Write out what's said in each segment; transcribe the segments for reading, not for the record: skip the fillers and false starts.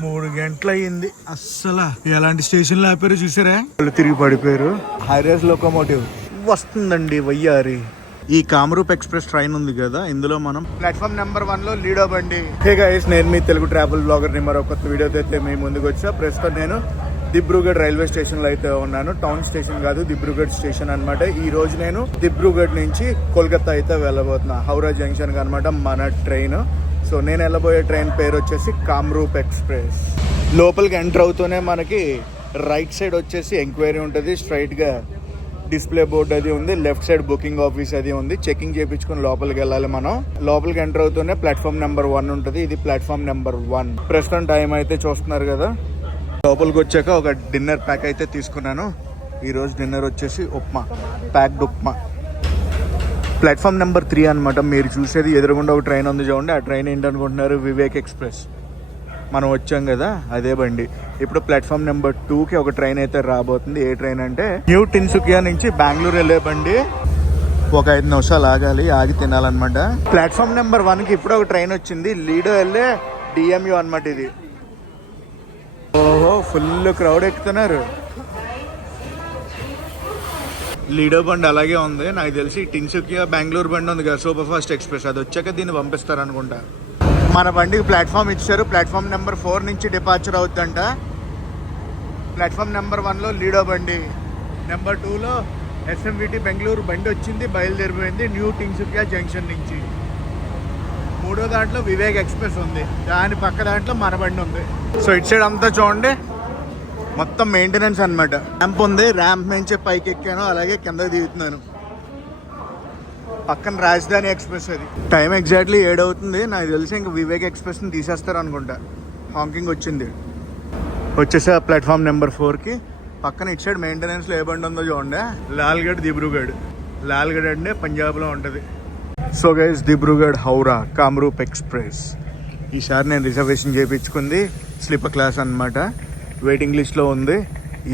3 గంటలు అయ్యింది. అస్సలు ఎలాంటి స్టేషన్లో ఆపారో చూసారా? వాళ్ళు తిరిగి పడిపోయారు. హైరేస్ లోకోమోటివ్ వస్తుందండి వయ్యారి. ఈ కామరూప్ ఎక్స్ప్రెస్ ట్రైన్ ఉంది కదా, ఇందులో మనం ప్లాట్ఫామ్ నెంబర్ 1 లో లీడో బండి. హే గైస్, నేను మీ తెలుగు ట్రావెల్ బ్లాగర్ ని మరో కొత్త వీడియోతో అయితే మీ ముందుకు వచ్చా. ప్రస్తుతం నేను దిబ్రూగఢ్ రైల్వే స్టేషన్ లో అయితే ఉన్నాను. టౌన్ స్టేషన్ కాదు, దిబ్రూగఢ్ స్టేషన్ అనమాట. ఈ రోజు నేను దిబ్రూగఢ్ నుంచి కోల్కతా అయితే వెళ్ళబోతున్నా. హౌరా జంక్షన్ అనమాట మన ట్రైన్. సో నేను వెళ్ళబోయే ట్రైన్ పేరు వచ్చేసి కామరూప్ ఎక్స్ప్రెస్. లోపలికి ఎంటర్ అవుతూనే మనకి రైట్ సైడ్ వచ్చేసి ఎంక్వైరీ ఉంటుంది. స్ట్రైట్ గా డిస్ప్లే బోర్డ్ అది ఉంది. లెఫ్ట్ సైడ్ బుకింగ్ ఆఫీస్ అది ఉంది. చెకింగ్ చేయించుకుని లోపలికి వెళ్ళాలి మనం. లోపలికి ఎంటర్ అవుతూనే ప్లాట్ఫామ్ నెంబర్ 1 ఉంటుంది. ఇది ప్లాట్ఫామ్ నెంబర్ 1. ప్రస్తుతం టైం అయితే చూస్తున్నారు కదా. లోపలికి వచ్చాక ఒక డిన్నర్ ప్యాక్ అయితే తీసుకున్నాను. ఈరోజు డిన్నర్ వచ్చేసి upma, packed upma. Platform number 3 అనమాట. మీరు చూసేది ఎదురుగుండా ఒక ట్రైన్ ఉంది చూడండి. ఆ ట్రైన్ ఏంటనుకుంటున్నారు? వివేక్ ఎక్స్ప్రెస్. మనం వచ్చాం కదా అదే బండి. ఇప్పుడు ప్లాట్ఫామ్ నెంబర్ 2కి ఒక ట్రైన్ అయితే రాబోతుంది. ఏ ట్రైన్ అంటే న్యూ టిన్సుకియా నుంచి బెంగళూరు వెళ్ళే బండి. ఒక 5 నిమిషాలు ఆగాలి, ఆగి తినాలన్నమాట. ప్లాట్ఫామ్ నెంబర్ 1కి ఇప్పుడు ఒక ట్రైన్ వచ్చింది. లీడో వెళ్ళే డిఎంయూ అనమాట ఇది. ఓహో, ఫుల్ క్రౌడ్ ఎక్కుతున్నారు. లీడో బండి అలాగే ఉంది. నాకు తెలిసి టిన్సుకియా బెంగళూరు బండి ఉంది కదా, సూపర్ ఫాస్ట్ ఎక్స్ప్రెస్, అది వచ్చాక దీన్ని పంపిస్తారు అనుకుంటా. మన బండికి ప్లాట్ఫామ్ ఇచ్చారు. ప్లాట్ఫామ్ నెంబర్ 4 నుంచి డిపార్చర్ అవుతుందంట. ప్లాట్ఫామ్ నెంబర్ 1లో లీడో బండి, నెంబర్ 2లో ఎస్ఎంవిటి బెంగళూరు బండి వచ్చింది, బయలుదేరిపోయింది న్యూ టిన్సుకియా జంక్షన్ నుంచి. 3వ దాంట్లో వివేక్ ఎక్స్ప్రెస్ ఉంది. దాని పక్క దాంట్లో మన బండి ఉంది. సో ఇటు సైడ్ అంతా చూడండి, మొత్తం మెయింటెనెన్స్ అనమాట. ర్యాంప్ ఉంది, ర్యాంప్ నుంచి పైకి ఎక్కాను, అలాగే కిందకి దిగుతున్నాను. పక్కన రాజధాని ఎక్స్ప్రెస్ అది. టైం ఎగ్జాక్ట్లీ 7 అవుతుంది. నాకు తెలిసి ఇంకా వివేక్ ఎక్స్ప్రెస్ని తీసేస్తారు అనుకుంటా. హాంకింగ్ వచ్చింది. వచ్చేసా ప్లాట్ఫామ్ నెంబర్ 4కి. పక్కన ఇటు సైడ్ మెయింటెనెన్స్లో ఏ బండి ఉందో చూడండి. లాల్గఢ్ దిబ్రూగఢ్. లాల్గఢ్ అంటే పంజాబ్లో ఉంటుంది. So guys, Dibrugarh Howrah Kamrup express. ఈసారి నేను రిజర్వేషన్ చేయించుకుంది స్లీపర్ క్లాస్ అనమాట. వెయిటింగ్ లిస్ట్లో ఉంది.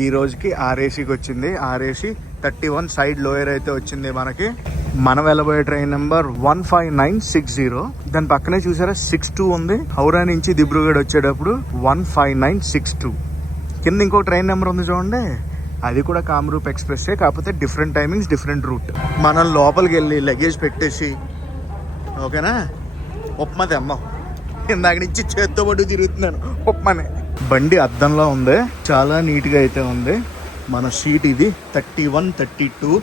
ఈ రోజుకి ఆర్ఏసీకి వచ్చింది. ఆర్ఏసీ 31 సైడ్ లోయర్ అయితే వచ్చింది మనకి. మనం వెళ్ళబోయే ట్రైన్ నెంబర్ 15960. దాని పక్కనే చూసారా 62 ఉంది. హౌరా నుంచి దిబ్రూగఢ్ వచ్చేటప్పుడు 15962. కింద ఇంకో ట్రైన్ నెంబర్ ఉంది చూడండి, అది కూడా కామరూప్ ఎక్స్ప్రెస్సే, కాకపోతే డిఫరెంట్ టైమింగ్స్, డిఫరెంట్ రూట్. మనం లోపలికి వెళ్ళి లగేజ్ పెట్టేసి ఓకేనా ఉప్మా తెమ్మాం. ఇందాక నుంచి చేత్తో పట్టు తిరుగుతున్నాను ఉప్మానే. బండి అద్దంలో ఉంది, చాలా నీట్గా అయితే ఉంది. మన సీట్ ఇది 31, 32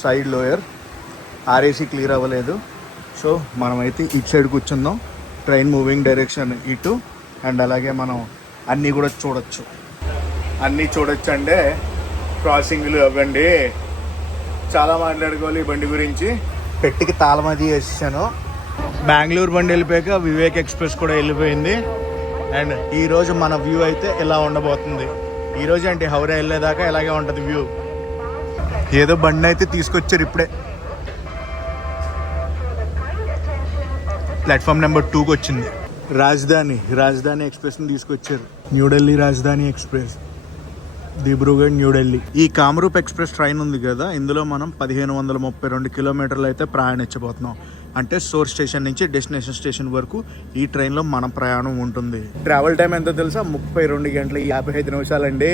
సైడ్ లోయర్. ఆర్ఏసీ క్లియర్ అవ్వలేదు. సో మనమైతే ఇటు సైడ్ కూర్చుందాం. ట్రైన్ మూవింగ్ డైరెక్షన్ ఇటు. అండ్ అలాగే మనం అన్నీ కూడా చూడొచ్చు. అన్నీ చూడొచ్చు అంటే క్రాసింగ్లు అవ్వండి, చాలా మాట్లాడుకోవాలి ఈ బండి గురించి. పెట్టికి తాళం అది వేసాను. బెంగళూరు బండి వెళ్ళిపోయాక వివేక్ ఎక్స్ప్రెస్ కూడా వెళ్ళిపోయింది. అండ్ ఈరోజు మన వ్యూ అయితే ఇలా ఉండబోతుంది. ఈరోజు అంటే హౌరా వెళ్ళేదాకా ఇలాగే ఉంటుంది వ్యూ. ఏదో బండి అయితే తీసుకొచ్చారు ఇప్పుడే. ప్లాట్ఫామ్ నెంబర్ 2కి వచ్చింది. రాజధాని ఎక్స్ప్రెస్ని తీసుకొచ్చారు. న్యూఢిల్లీ రాజధాని ఎక్స్ప్రెస్, దిబ్రూగఢ్ న్యూఢిల్లీ. ఈ కామరూప్ ఎక్స్ప్రెస్ ట్రైన్ ఉంది కదా, ఇందులో మనం 1532 కిలోమీటర్లు అయితే ప్రయాణించబోతున్నాం. అంటే సోర్స్ స్టేషన్ నుంచి డెస్టినేషన్ స్టేషన్ వరకు ఈ ట్రైన్లో మన ప్రయాణం ఉంటుంది. ట్రావెల్ టైం ఎంతో తెలుసా? 32 గంటలు 55 నిమిషాలండి.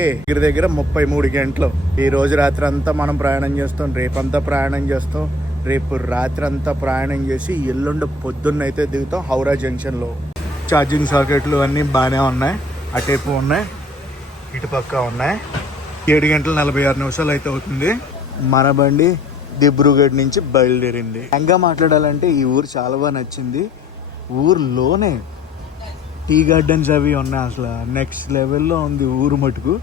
దగ్గర 33 గంటలు. ఈ రోజు రాత్రి అంతా మనం ప్రయాణం చేస్తాం, రేపంతా ప్రయాణం చేస్తాం, రేపు రాత్రి అంతా ప్రయాణం చేసి ఎల్లుండి పొద్దున్న అయితే దిగుతాం హౌరా జంక్షన్లో. ఛార్జింగ్ సాకెట్లు అన్నీ బాగానే ఉన్నాయి. అటేపు ఉన్నాయి, ఇటుపక్క ఉన్నాయి. 7 గంటల 46 నిమిషాలు అయితే అవుతుంది. మన బండి దిబ్రూగఢ్ నుంచి బయలుదేరింది. ఇంకా మాట్లాడాలంటే ఈ ఊరు చాలా బాగా నచ్చింది. ఊర్లోనే టీ గార్డెన్స్ అవి ఉన్నాయి. అసలు నెక్స్ట్ లెవెల్లో ఉంది ఊరు మటుకు.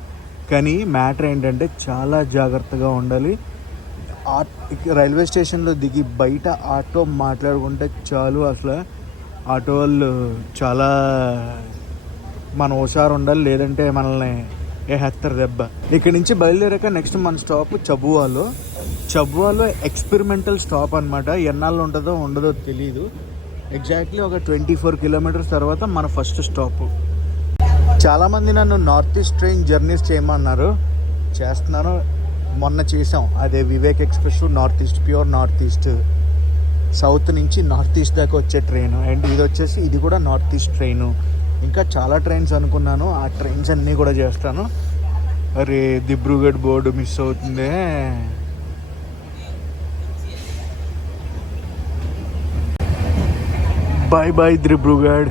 కానీ మ్యాటర్ ఏంటంటే చాలా జాగ్రత్తగా ఉండాలి. రైల్వే స్టేషన్లో దిగి బయట ఆటో మాట్లాడుకుంటే చాలు. అసలు ఆటో వాళ్ళు చాలా మనం ఓసారి ఉండాలి, లేదంటే మనల్ని హెత్తరు దెబ్బ. ఇక్కడ నుంచి బయలుదేరాక నెక్స్ట్ మన స్టాప్ చబువాలో ఎక్స్పెరిమెంటల్ స్టాప్ అనమాట. ఎన్నాళ్ళు ఉంటుందో ఉండదో తెలీదు. ఎగ్జాక్ట్లీ ఒక 24 కిలోమీటర్స్ తర్వాత మన ఫస్ట్ స్టాప్. చాలామంది నన్ను నార్త్ ఈస్ట్ ట్రైన్ జర్నీస్ చేయమన్నారు. చేస్తున్నాను. మొన్న చేసాం అదే Vivek express north east, pure north east. South నుంచి నార్త్ ఈస్ట్ దాకా వచ్చే ట్రైన్. అండ్ ఇది వచ్చేసి ఇది కూడా నార్త్ ఈస్ట్ ట్రైను. ఇంకా చాలా ట్రైన్స్ అనుకున్నాను, ఆ ట్రైన్స్ అన్నీ కూడా చేస్తాను. అరే దిబ్రూగఢ్ బోర్డు మిస్ అవుతుంది. Bye bye Dibrugarh.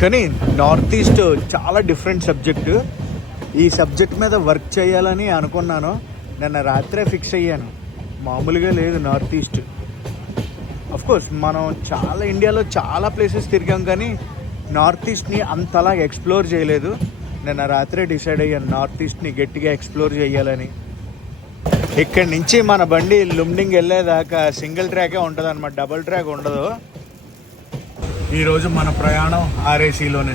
కానీ నార్త్ ఈస్ట్ చాలా డిఫరెంట్ సబ్జెక్టు. ఈ సబ్జెక్ట్ మీద వర్క్ చేయాలని అనుకున్నాను, నిన్న రాత్రే ఫిక్స్ అయ్యాను. మామూలుగా లేదు నార్త్ ఈస్ట్. కోర్స్ మనం చాలా ఇండియాలో చాలా ప్లేసెస్ తిరిగాం, కానీ నార్త్ ఈస్ట్ని అంతలా ఎక్స్ప్లోర్ చేయలేదు. నిన్న రాత్రే డిసైడ్ అయ్యాను నార్త్ ఈస్ట్ని గట్టిగా ఎక్స్ప్లోర్ చేయాలని. ఇక్కడి నుంచి మన బండి లుమ్డింగ్ వెళ్ళేదాకా సింగిల్ ట్రాకే ఉంటుంది అన్నమాట, డబుల్ ట్రాక్ ఉండదు. ఈరోజు మన ప్రయాణం ఆర్ఏసీలోనే.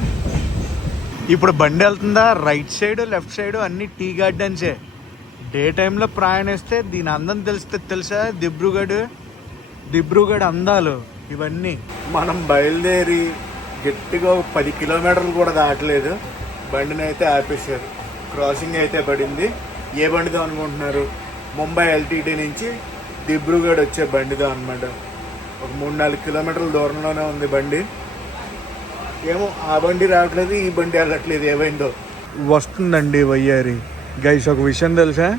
ఇప్పుడు బండి వెళ్తుందా, రైట్ సైడ్ లెఫ్ట్ సైడ్ అన్ని టీ గార్డెన్సే. డే టైంలో ప్రయాణిస్తే దీని అందం తెలుసా, దిబ్రూగఢ్ అందాలు ఇవన్నీ. మనం బయలుదేరి గట్టిగా 10 కిలోమీటర్లు కూడా దాటలేదు, బండిని అయితే ఆపేశారు. క్రాసింగ్ అయితే పడింది. ఏ బండిదో అనుకుంటున్నారు? ముంబై ఎల్టీటీ నుంచి దిబ్రూగఢ్ వచ్చే బండిదో అనమాట. ఒక 3-4 కిలోమీటర్ల దూరంలోనే ఉంది బండి. ఏమో ఆ బండి రావట్లేదు, ఈ బండి వెళ్ళట్లేదు, ఏమైందో. వస్తుందండి వయ్యారి. గైస్ ఒక విషయం తెలుసా,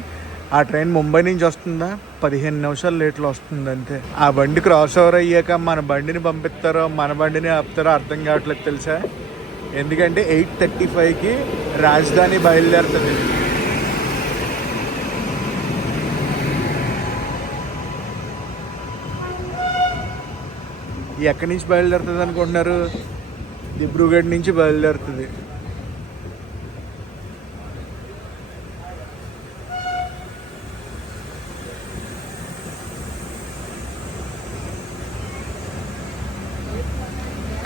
ఆ ట్రైన్ ముంబై నుంచి వస్తుందా 15 నిమిషాలు లేట్లో వస్తుంది అంతే. ఆ బండి క్రాస్ ఓవర్ అయ్యాక మన బండిని పంపిస్తారో మన బండిని ఆపుతారో అర్థం కావట్లేదు తెలుసా. ఎందుకంటే 8:35కి రాజధాని బయలుదేరుతుంది. ఎక్కడి నుంచి బయలుదేరుతుంది అనుకుంటున్నారు? దిబ్రూగఢ్ నుంచి బయలుదేరుతుంది.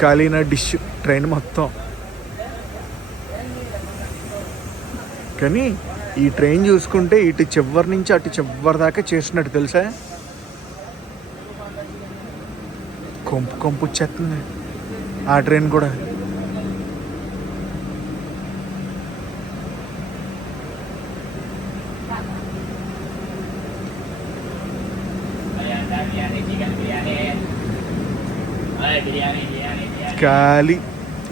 ఖాళీనా డిష్ ట్రైన్ మొత్తం. కానీ ఈ ట్రైన్ చూసుకుంటే ఇటు చివరి నుంచి అటు చివరి దాకా చేసినట్టు తెలుసా. కొంపు వచ్చేస్తుంది ఆ ట్రైన్ కూడా. ఖాళీ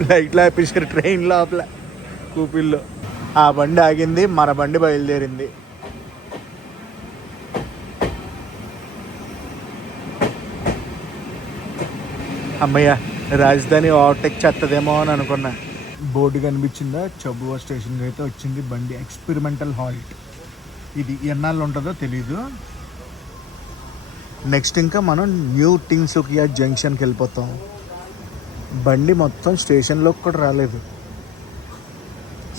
లైట్లు ఆపేసారు ట్రైన్ లోపల కూపిల్లో. ఆ బండి ఆగింది, మన బండి బయలుదేరింది. అమ్మయ్య, రాజధాని ఓవర్టేక్ చేస్తుందేమో అని అనుకున్నా. బోర్డు కనిపించిందా, చబువా స్టేషన్కి అయితే వచ్చింది బండి. Experimental halt. ఇది ఎన్నాళ్ళు ఉంటుందో తెలీదు. నెక్స్ట్ ఇంకా మనం న్యూ టిన్సుకియా జంక్షన్కి వెళ్ళిపోతాం. బండి మొత్తం స్టేషన్లోకి కూడా రాలేదు.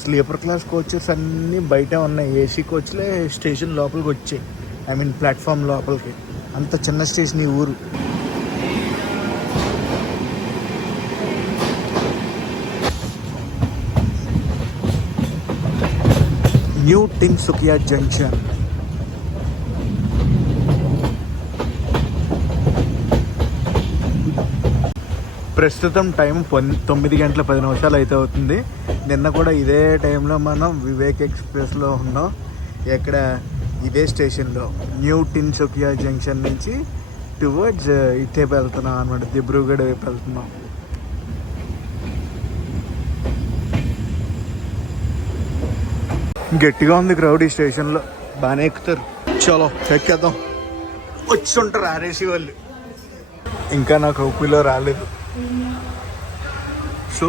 స్లీపర్ క్లాస్ కోచెస్ అన్నీ బయట ఉన్నాయి, ఏసీ కోచ్లే స్టేషన్ లోపలికి వచ్చాయి. ఐ మీన్ ప్లాట్ఫామ్ లోపలికి. అంత చిన్న స్టేషన్ ఈ ఊరు. New Tinsukia junction. ప్రస్తుతం టైం 9:10 అయితే అవుతుంది. నిన్న కూడా ఇదే టైంలో మనం వివేక్ ఎక్స్ప్రెస్లో ఉన్నాం. ఎక్కడ ఇదే స్టేషన్లో న్యూ టిన్సుకియా జంక్షన్ నుంచి టువర్డ్స్ ఇటే వెళ్తున్నాం అనమాట, దిబ్రూగఢ్ వైపు వెళ్తున్నాం. గట్టిగా ఉంది క్రౌడ్ ఈ స్టేషన్లో, బాగానే ఎక్కుతారు. చలో ఎక్కేద్దాం. వచ్చుంటారు ఆర్ఏసీ వాళ్ళు. ఇంకా నాకు ఊపిలో రాలేదు. సో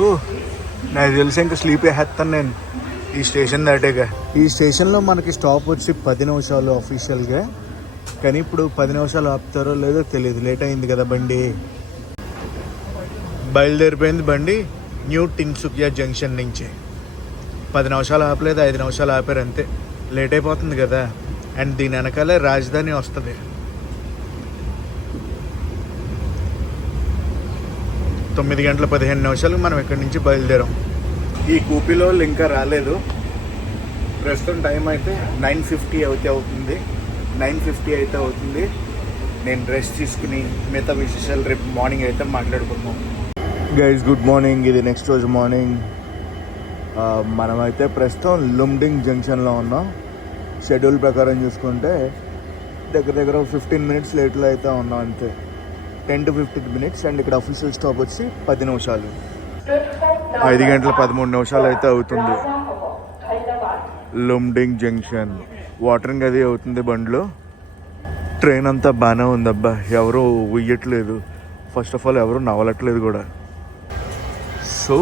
నాకు తెలిసి ఇంకా స్లీప్ వేస్తాను నేను ఈ స్టేషన్ దాటాక. ఈ స్టేషన్లో మనకి స్టాప్ వచ్చి 10 నిమిషాలు అఫీషియల్గా, కానీ ఇప్పుడు 10 నిమిషాలు ఆపుతారో లేదో తెలియదు. లేట్ అయింది కదా బండి. బయలుదేరిపోయింది బండి న్యూ టిన్సుకియా జంక్షన్ నుంచి. 10 నిమిషాలు ఆపలేదు, 5 నిమిషాలు ఆపారు అంతే. లేట్ అయిపోతుంది కదా. అండ్ దీని వెనకాలే రాజధాని వస్తుంది. 9:15 మనం ఇక్కడి నుంచి బయలుదేరాం. ఈ కూపీలో ఇంకా రాలేదు. ప్రస్తుతం టైం అయితే 9:50 అవుతుంది. 9:50 అయితే అవుతుంది. నేను రెస్ట్ తీసుకుని మిగతా విశేషాలు రేపు మార్నింగ్ అయితే మాట్లాడుకుందాం. Guys good morning. ఇది నెక్స్ట్ రోజు మార్నింగ్. మనమైతే ప్రస్తుతం లుమ్డింగ్ జంక్షన్లో ఉన్నాం. షెడ్యూల్ ప్రకారం చూసుకుంటే దగ్గర దగ్గర 15 మినిట్స్ లేట్లో అయితే ఉన్నాం అంతే. 10 to 15 మినిట్స్. అండ్ ఇక్కడ అఫీషియల్ స్టాప్ వచ్చి 10 నిమిషాలు. 5 గంటల 13 నిమిషాలు అయితే అవుతుంది. లుమ్డింగ్ జంక్షన్ వాటరింగ్ అది అవుతుంది బండ్లో. ట్రైన్ అంతా బాగానే ఉందబ్బా, ఎవరు ఉయ్యట్లేదు. ఫస్ట్ ఆఫ్ ఆల్ ఎవరు నవలట్లేదు కూడా. సో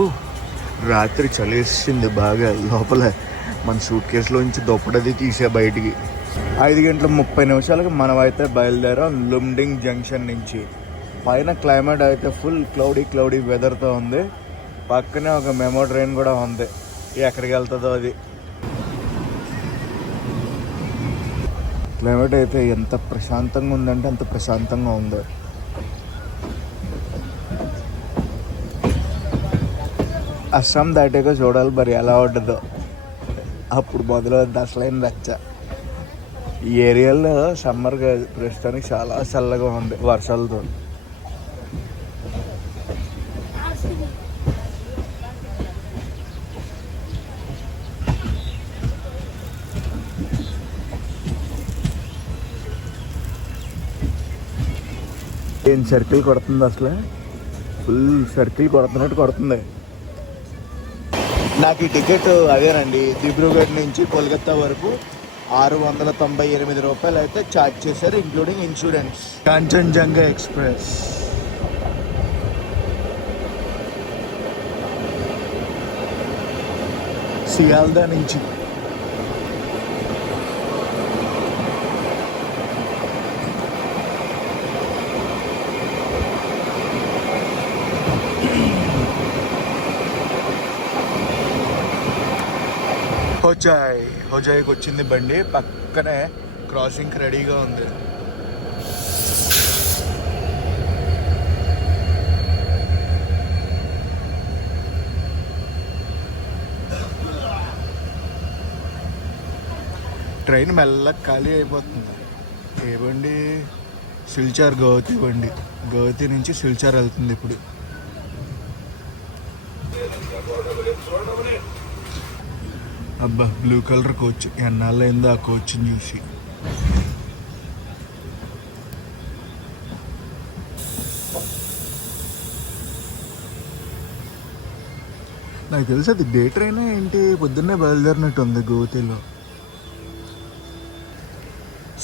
రాత్రి చలేసింది బాగా. లోపల మన సూట్ కేసులోంచి దుప్పటది తీసే బయటికి. 5 గంటల 30 నిమిషాలకి మనం అయితే బయలుదేరాం లుమ్డింగ్ జంక్షన్ నుంచి. పైన క్లైమేట్ అయితే ఫుల్ క్లౌడీ వెదర్తో ఉంది. పక్కనే ఒక మెమో ట్రైన్ కూడా ఉంది, ఎక్కడికి వెళ్తుందో అది. క్లైమేట్ అయితే ఎంత ప్రశాంతంగా ఉందంటే అంత ప్రశాంతంగా ఉంది. అస్సాం దాటాక చూడాలి మరి ఎలా ఉంటుందో. అప్పుడు మొదలవుద్ది అసలైన రచ్చ. ఈ ఏరియాలో సమ్మర్గా ప్రస్తుతానికి చాలా చల్లగా ఉంది వర్షాలతో. ఏం సర్కిల్ కొడుతుంది అసలు, ఫుల్ సర్కిల్ కొడుతుంది. నాకు ఈ టికెట్ అదేనండి, దిబ్రూగఢ్ నుంచి కోల్కతా వరకు 698 రూపాయలు అయితే ఛార్జ్ చేశారు, including insurance. Kanchenjunga express Sealdah నుంచి. హోజాయికి వచ్చింది బండి. పక్కనే క్రాసింగ్కి రెడీగా ఉంది. ట్రైన్ మెల్లగా ఖాళీ అయిపోతుంది. ఏ బండి? సిల్చార్ గౌహతి బండి. గౌహతి నుంచి సిల్చార్ వెళ్తుంది ఇప్పుడు. అబ్బా, బ్లూ కలర్ కోచ్. ఎన్నాళ్ళైందో ఆ కోచ్ని చూసి. నాకు తెలిసి అది డే ట్రైన్ ఏంటి, పొద్దున్నే బయలుదేరినట్టు ఉంది. గోతిలో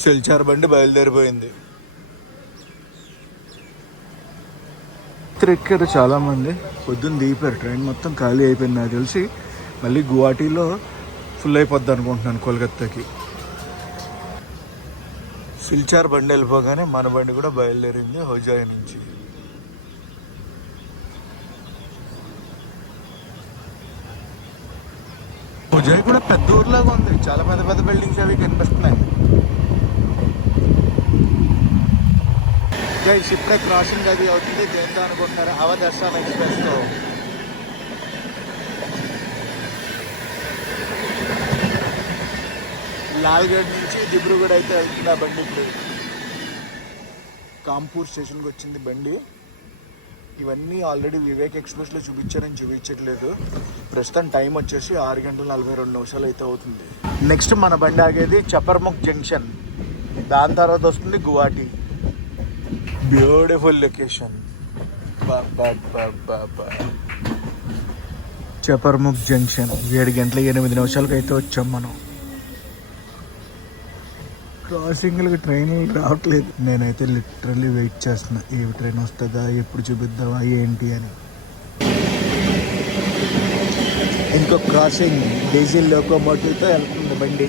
సిల్చార్ బండి బయలుదేరిపోయింది. ఎక్కారు చాలామంది. పొద్దున్న దీపారు, ట్రైన్ మొత్తం ఖాళీ అయిపోయింది. నాకు తెలిసి మళ్ళీ గువాహటిలో ఫుల్ అయిపోద్ది అనుకుంటున్నాను కోల్కతాకి. సిల్చార్ బండి వెళ్ళిపోగానే మన బండి కూడా బయలుదేరింది హోజాయి నుంచి. హోజాయి కూడా పెద్ద ఊర్లాగా ఉంది, చాలా పెద్ద పెద్ద బిల్డింగ్స్ అవి కనిపిస్తున్నాయి. ఇప్పుడే క్రాసింగ్ అది అవుతుంది. దేంతో అనుకుంటున్నారు? అవధ్ అస్సాం ఎక్స్ప్రెస్తో. లాల్గఢ్ నుంచి దిబ్రూగఢ్ అయితే వెళ్తుంది ఆ బండి. ఇప్పుడు కాంపూర్ స్టేషన్కి వచ్చింది బండి. ఇవన్నీ ఆల్రెడీ వివేక్ ఎక్స్ప్రెస్లో చూపించారని చూపించట్లేదు. ప్రస్తుతం టైం వచ్చేసి 6 గంటల 42 నిమిషాలు అయితే అవుతుంది. నెక్స్ట్ మన బండి ఆగేది చపర్ముఖ్ జంక్షన్. దాని తర్వాత వస్తుంది Guwahati. Beautiful location. Chaparmukh junction 7 గంటల 8 నిమిషాలకు అయితే వచ్చాం మనం. క్రాసింగ్లకి ట్రైన్ రావట్లేదు. నేనైతే లిటరల్లీ వెయిట్ చేస్తున్నా, ఏ ట్రైన్ వస్తుందా, ఎప్పుడు చూపిద్దామా ఏంటి అని. ఇంకో క్రాసింగ్ డీజిల్ లోకోమోటివ్తో వెళ్తుంది బండి.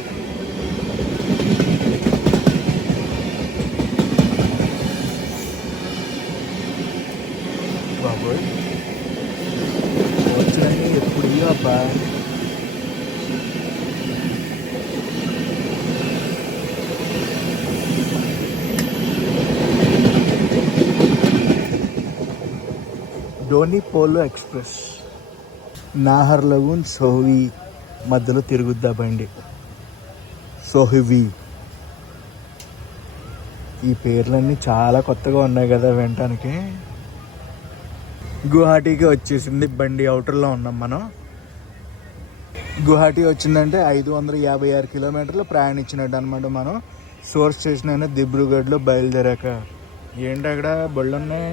బాబోయ్, వచ్చినాయి ఎప్పుడు అబ్బా. ధోని పోలో ఎక్స్ప్రెస్ నాహర్లగూన్ సోహ్వి మధ్యలో తిరుగుద్దా బండి. సోహ్వి, ఈ పేర్లన్నీ చాలా కొత్తగా ఉన్నాయి కదా వినటానికి. గువాహటికి వచ్చేసింది బండి. అవుటర్లో ఉన్నాం మనం. గువాహటి వచ్చిందంటే 556 కిలోమీటర్లు ప్రయాణించినట్టు అనమాట మనం. సోర్స్ స్టేషన్ దిబ్రూగఢ్లో బయలుదేరాక ఏంటి అక్కడ బళ్ళు ఉన్నాయి.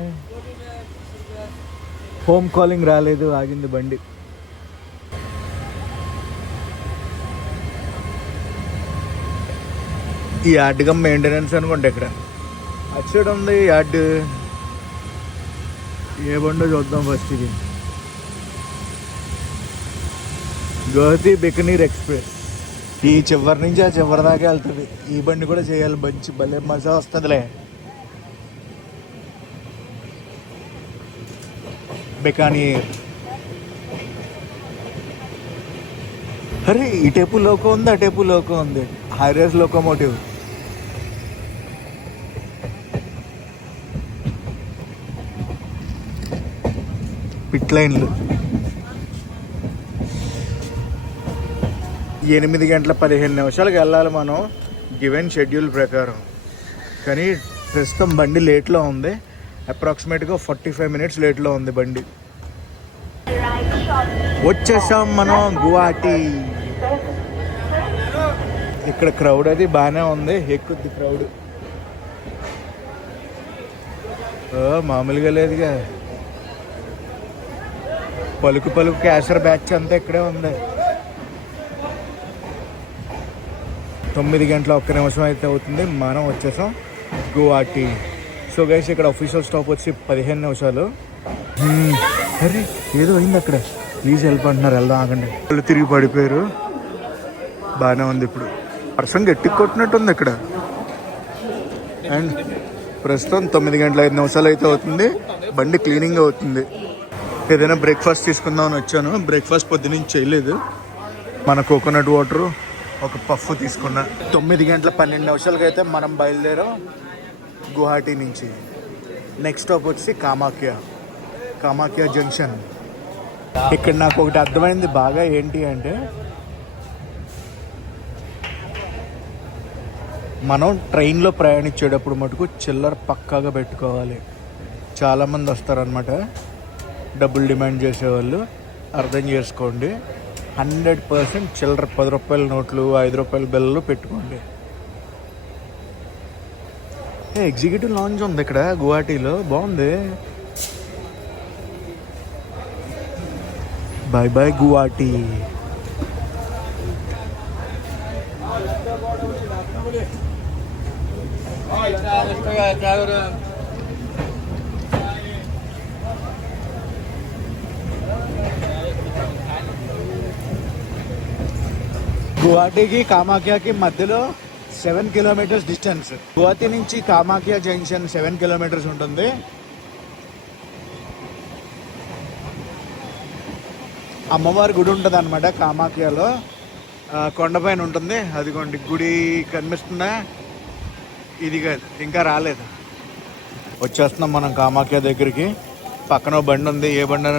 హోమ్ కాలింగ్ రాలేదు, ఆగింది బండి. ఈ యార్డ్గా మెయింటెనెన్స్ అనుకోండి. ఇక్కడ అచ్చడు ఉంది యార్డ్. ఏ బండో చూద్దాం ఫస్ట్. ఇది గౌహతి బికనీర్ ఎక్స్ప్రెస్. ఈ చివరి నుంచి ఆ చివరి దాకా వెళ్తుంది. ఈ బండి కూడా చేయాలి, మంచి భలే మజా వస్తుందిలే. బికానీర్. అరే ఈ టైపు లోకో ఉంది, ఆ టైపు లోకో ఉంది. High-rise locomotive. పిట్ లైన్లు. 8:15 వెళ్ళాలి మనం గివెన్ షెడ్యూల్ ప్రకారం. కానీ ప్రస్తుతం బండి లేట్లో ఉంది. అప్రాక్సిమేట్గా 45 మినిట్స్ లేట్లో ఉంది బండి. వచ్చేసాం మనం గువాహటి. ఇక్కడ క్రౌడ్ అది బాగానే ఉంది, ఎక్కుద్ది క్రౌడ్. మామూలుగా లేదుగా. పలుకు పలుకు క్యాషర్ బ్యాచ్ అంతా ఇక్కడే ఉంది. 9:01 అయితే అవుతుంది, మనం వచ్చేసాం గువాహటి. సో గైస్ ఇక్కడ అఫీషియల్ స్టాప్ వచ్చి 15 నిమిషాలు. అరే ఏదో అయింది అక్కడ, ప్లీజ్ హెల్ప్ అంటున్నారు, వెళ్దాం ఆగండి. వాళ్ళు తిరిగి పడిపోయారు. బాగానే ఉంది. ఇప్పుడు వర్షం గట్టి కొట్టినట్టుంది ఇక్కడ. అండ్ ప్రస్తుతం 9:05 అయితే అవుతుంది. బండి క్లీనింగ్ అవుతుంది. ఏదైనా బ్రేక్ఫాస్ట్ తీసుకుందామని వచ్చాను. బ్రేక్ఫాస్ట్ పొద్దునుంచి చేయలేదు. మన కోకోనట్ వాటరు, ఒక పఫ్ తీసుకున్నా. 9:12 అయితే మనం బయలుదేరాం గువాహటి నుంచి. నెక్స్ట్ స్టాప్ వచ్చి కామాఖ్య జంక్షన్. ఇక్కడ నాకు ఒకటి అర్థమైంది బాగా, ఏంటి అంటే మనం ట్రైన్లో ప్రయాణించేటప్పుడు మటుకు చిల్లర పక్కాగా పెట్టుకోవాలి. చాలామంది వస్తారనమాట డబ్బులు డిమాండ్ చేసేవాళ్ళు. అర్థం చేసుకోండి. 100% చిల్లర 10 రూపాయల నోట్లు, 5 రూపాయల బిల్లలు పెట్టుకోండి. ఎగ్జిక్యూటివ్ లాంజ్ ఉంది ఇక్కడ గువాహటిలో, బాగుంది. Bye bye Guwahati. గువాహటికి కామాఖ్యకి మధ్యలో 7 కిలోమీటర్స్ డిస్టెన్స్. గువాహటి నుంచి కామాఖ్య జంక్షన్ 7 కిలోమీటర్స్ ఉంటుంది. అమ్మవారి గుడి ఉంటుంది అనమాట కామాఖ్యలో, కొండపైన ఉంటుంది. అదిగోండి గుడి కనిపిస్తుందా? ఇది కాదు, ఇంకా రాలేదు. వచ్చేస్తున్నాం మనం కామాఖ్య దగ్గరికి. పక్కన బండి ఉంది. ఏ బండి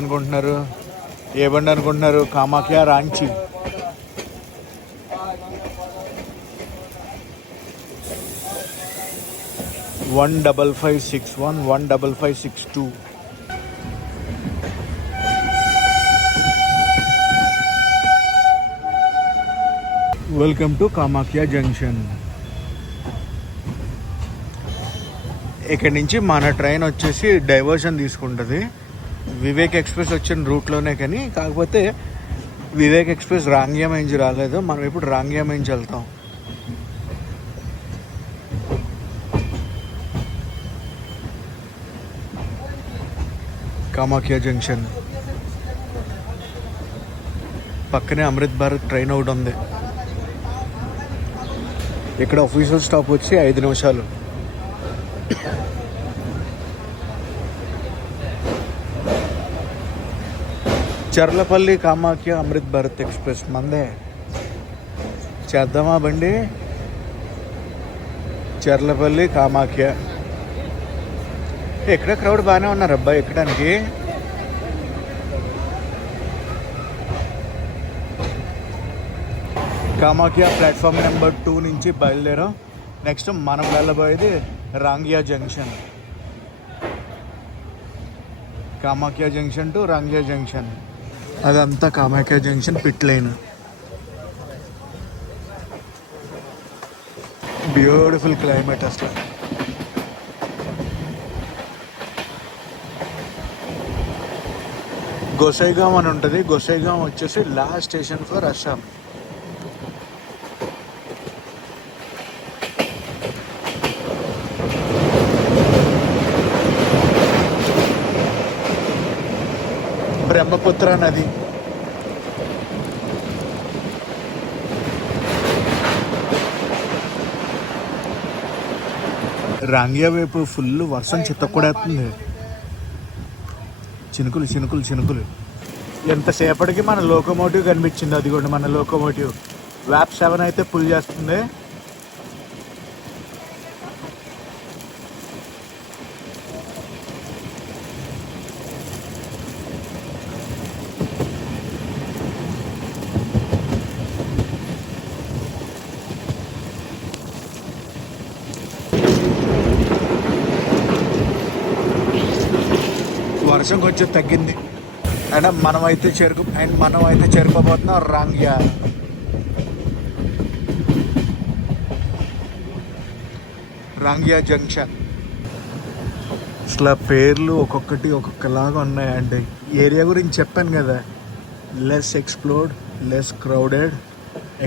అనుకుంటున్నారు? Kamakhya Ranchi. One 15561 15562. Welcome to Kamakhya junction. ఇక్కడ నుంచి మన ట్రైన్ వచ్చేసి డైవర్షన్ తీసుకుంటుంది. వివేక్ ఎక్స్ప్రెస్ వచ్చిన రూట్లోనే, కానీ కాకపోతే వివేక్ ఎక్స్ప్రెస్ రాంగ్యామైంచి రాలేదు. మనం ఇప్పుడు రాంగ్యామైంచి వెళ్తాం. కామాఖ్య జంక్షన్ పక్కనే అమృత్ భారత్ ట్రైన్ ఒకటి ఉంది. ఇక్కడ అఫీషియల్ స్టాప్ వచ్చి 5 నిమిషాలు. చర్లపల్లి కామాఖ్య అమృత్ భారత్ ఎక్స్ప్రెస్ మందే. చేద్దామా బండి? చర్లపల్లి కామాఖ్య. ఎక్కడ క్రౌడ్ బాగానే ఉన్నారు అబ్బాయి ఎక్కడానికి. కామాఖ్య ప్లాట్ఫామ్ నెంబర్ 2 నుంచి బయలుదేరాం. నెక్స్ట్ మనం వెళ్ళబోయేది Rangiya junction. Kamakhya junction to Rangiya junction. అదంతా Kamakhya junction pit line. Beautiful climate అసలు. గోసైగాం అని ఉంటుంది. గోసైగాం వచ్చేసి last station for Assam. Brahmaputra నది. రాంగియా వైపు ఫుల్ వర్షం చిత్తకూడేస్తుంది. చినుకులు చినుకులు చినుకులు. ఎంతసేపటికి మన లోకోమోటివ్ కనిపించింది. అది కూడా మన లోకోమోటివ్ వ్యాప్ 7 అయితే పుల్ చేస్తుంది. వర్షం కొంచెం తగ్గింది అండ్ మనమైతే చేరుకోబోతున్నాం రాంగియా జంక్షన్. అసలు పేర్లు ఒక్కొక్కటి ఒక్కొక్కలాగా ఉన్నాయండి. ఏరియా గురించి చెప్పాను కదా, less explored, less crowded.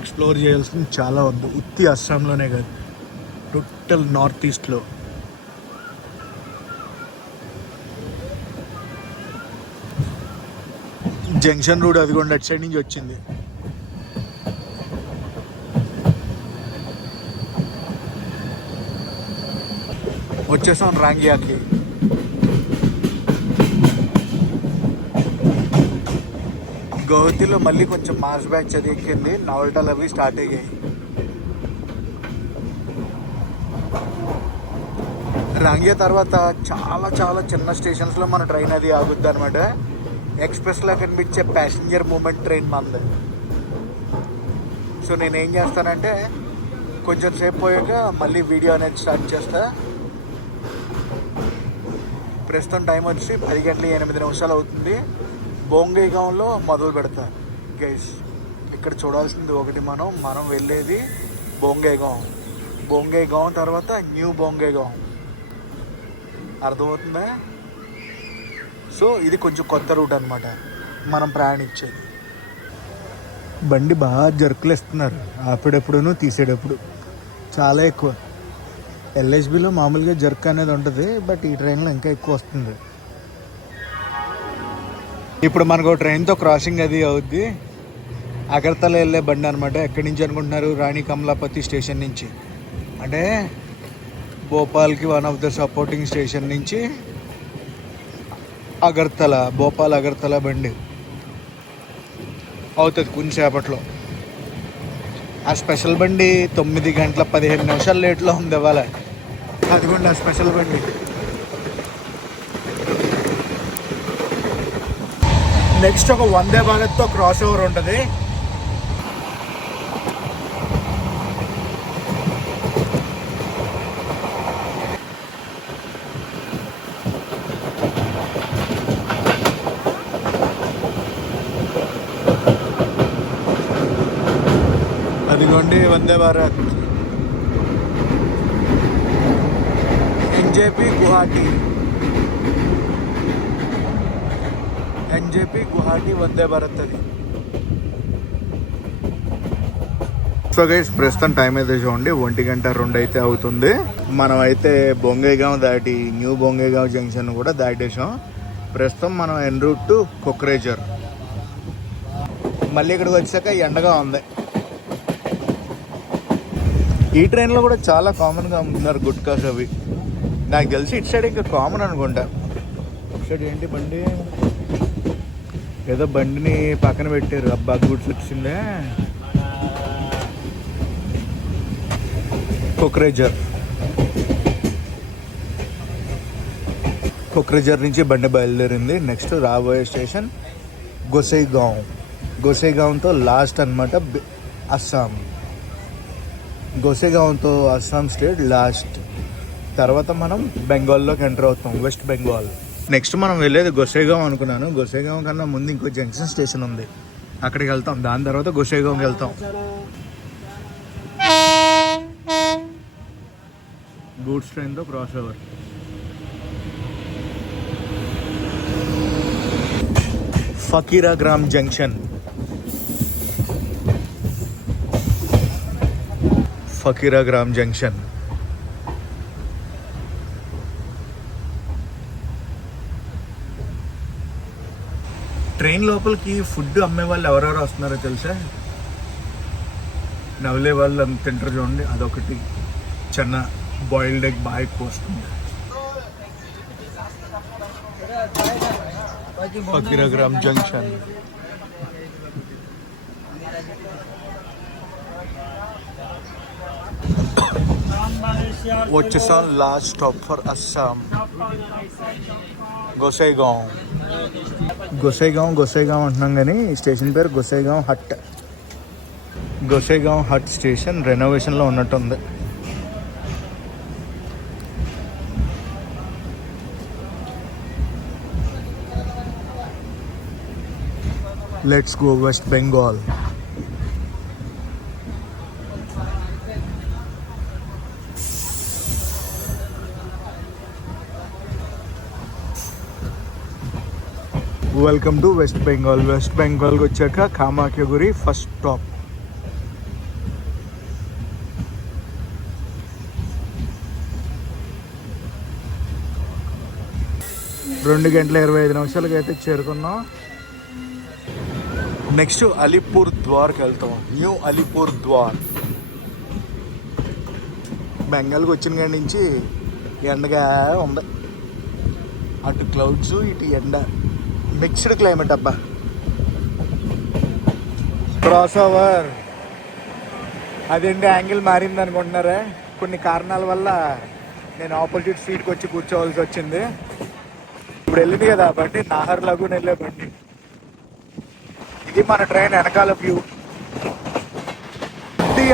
Explore చేయాల్సింది చాలా ఉంది. ఉత్తి అస్సాంలోనే కాదు, టోటల్ నార్త్ ఈస్ట్లో. జంక్షన్ రోడ్ అది కూడా అటు సైడ్ నుంచి వచ్చింది. వచ్చేసాం రాంగియాకి. గౌహతిలో మళ్ళీ కొంచెం మాస్ బ్యాచ్ అది ఎక్కింది. నవల్టాలు అవి స్టార్ట్ అయ్యాయి. రాంగియా తర్వాత చాలా చాలా చిన్న స్టేషన్స్లో మన ట్రైన్ అది ఆగుద్ది అనమాట. ఎక్స్ప్రెస్లో కనిపించే ప్యాసింజర్ మూమెంట్ ట్రైన్ మంది. సో నేనేం చేస్తానంటే కొంచెం సేపు పోయాక మళ్ళీ వీడియో అనేది స్టార్ట్ చేస్తా. ప్రస్తుతం టైం వచ్చి 10:08 అవుతుంది. బొంగైగాంలో మొదలు పెడతా గైస్. ఇక్కడ చూడాల్సింది ఒకటి, మనం వెళ్ళేది బొంగైగాం. బొంగైగాం తర్వాత న్యూ బొంగైగాం. అర్థమవుతుందా? సో ఇది కొంచెం కొత్త రూట్ అనమాట మనం ప్రయాణించేది. బండి బాగా జర్కులు ఇస్తున్నారు, ఆపేటప్పుడును తీసేటప్పుడు చాలా ఎక్కువ. ఎల్హెచ్బిలో మామూలుగా జర్క్ అనేది ఉంటుంది, బట్ ఈ ట్రైన్లో ఇంకా ఎక్కువ వస్తుంది. ఇప్పుడు మనకు ట్రైన్తో క్రాసింగ్ అది అవుద్ది. అగర్తల వెళ్ళే బండి అనమాట. ఎక్కడి నుంచి అనుకుంటున్నారు? రాణి కమలాపతి స్టేషన్ నుంచి. అంటే భోపాల్కి one of the supporting station నుంచి అగర్తల, భోపాల్ అగర్తల బండి అవుతుంది కొంచెంసేపట్లో. ఆ స్పెషల్ బండి 9:15 లేట్లో ఉంది ఇవాళ. అదిగోండి ఆ స్పెషల్ బండి. నెక్స్ట్ ఒక వందే భారత్తో క్రాస్ ఓవర్ ఉంటుంది. అదిగోండి వందే భారత్. ఎన్జేపీ గువాహటి వందే భారత్ అది. సో గైస్ ప్రస్తుతం టైం అయితే చూడండి 1:02 అయితే అవుతుంది. మనం అయితే బొంగైగాం దాటి న్యూ బొంగైగాం జంక్షన్ కూడా దాటేసాం. ప్రస్తుతం మనం ఎన్ రూట్ టు కొక్రేజర్. మళ్ళీ ఇక్కడికి వచ్చాక ఎండగా ఉంది. ఈ ట్రైన్లో కూడా చాలా కామన్గా అమ్ముతున్నారు గుట్కాస్ అవి. నాకు తెలిసి ఇటు సైడ్ ఇంకా కామన్ అనుకుంటా. ఇటు సైడ్ ఏంటి బండి, ఏదో బండిని పక్కన పెట్టారు. అబ్బా గుడ్స్ వచ్చిందే. కొక్రేజర్ నుంచి బండి బయలుదేరింది. నెక్స్ట్ రాబోయే స్టేషన్ గోసైగాంతో లాస్ట్ అనమాట అస్సాం. గోసైగాంతో అస్సాం స్టేట్ లాస్ట్. తర్వాత మనం బెంగాల్లోకి ఎంటర్ అవుతాం, వెస్ట్ బెంగాల్. నెక్స్ట్ మనం వెళ్ళేది గోసైగాం అనుకున్నాను. గోసైగాం కన్నా ముందు ఇంకో జంక్షన్ స్టేషన్ ఉంది, అక్కడికి వెళ్తాం. దాని తర్వాత గోసైగాంకి వెళ్తాం. గూడ్స్ ట్రైన్తో cross over. Fakiragram junction. Fakiragram junction. Train లోపలికి ఫుడ్ అమ్మే వాళ్ళు ఎవరెవరు వస్తున్నారో తెలుసా? నవ్వులే వాళ్ళు అంత తింటారు చూడండి, అదొకటి. చిన్న బాయిల్డ్ ఎగ్ బాగా ఎక్కువ వస్తుంది. ఫకీరాగ్రామ్ జంక్షన్. వచ్చేసాం last stop for Assam, Gossaigaon. Gossaigaon అంటున్నాం కానీ స్టేషన్ పేరు గోసైగావ్ హట్. గోసైగావ్ హట్ స్టేషన్ రెనోవేషన్లో ఉన్నట్టుంది. Let's go west Bengal. Welcome to west Bengal. West బెంగాల్కి వచ్చాక కామాఖ్యగురి ఫస్ట్ స్టాప్. రెండు గంటల 25 నిమిషాలకి అయితే చేరుకున్నాం. నెక్స్ట్ అలీపూర్ ద్వార్కి వెళ్తాం. న్యూ అలీపూర్ ద్వార్. బెంగాల్కి వచ్చిన కాడి నుంచి ఎండగా ఉంది. అటు క్లౌడ్స్ ఇటు ఎండ, మిక్స్డ్ క్లైమేట్. అబ్బా, క్రాస్ ఓవర్. అదేంటి యాంగిల్ మారింది అనుకుంటున్నారా? కొన్ని కారణాల వల్ల నేను ఆపోజిట్ సీట్కి వచ్చి కూర్చోవలసి వచ్చింది. ఇప్పుడు వెళ్ళింది కదా బండి, నాహర్ లగూన్ వెళ్ళే బండి. ఇది మన ట్రైన్ వెనకాల వ్యూ.